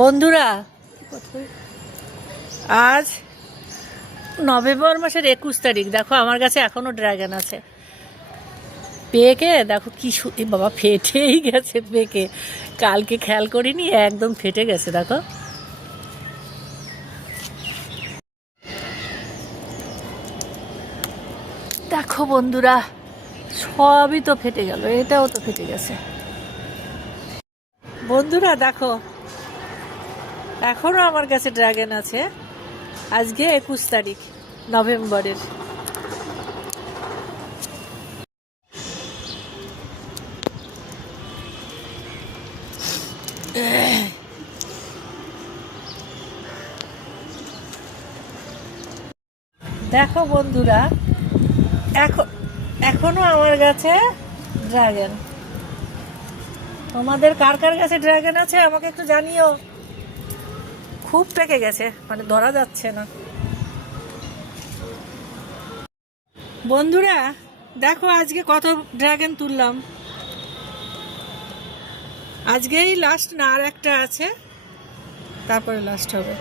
বন্ধুরা, আজ নভেম্বর মাসের 21 তারিখ। দেখো আমার কাছে এখনো ড্রাগন আছে। পেকে দেখো কি বাবা, ফেটেই গেছে পেকে। কালকে খেয়াল করিনি, একদম ফেটে গেছে। দেখো দেখো বন্ধুরা, সবই তো ফেটে গেল, এটাও তো ফেটে গেছে। বন্ধুরা দেখো, এখনো আমার কাছে ড্রাগন আছে। আজকে 21 তারিখ নভেম্বরের। দেখো বন্ধুরা, এখনো আমার কাছে ড্রাগন। তোমাদের কার কার কাছে ড্রাগন আছে আমাকে একটু জানিও। খুব পেকে গেছে, মানে ধরা যাচ্ছে না। বন্ধুরা দেখো, আজকে কত ড্রাগন তুললাম। আজকেই লাস্ট না, আর একটা আছে, তারপরে লাস্ট হবে।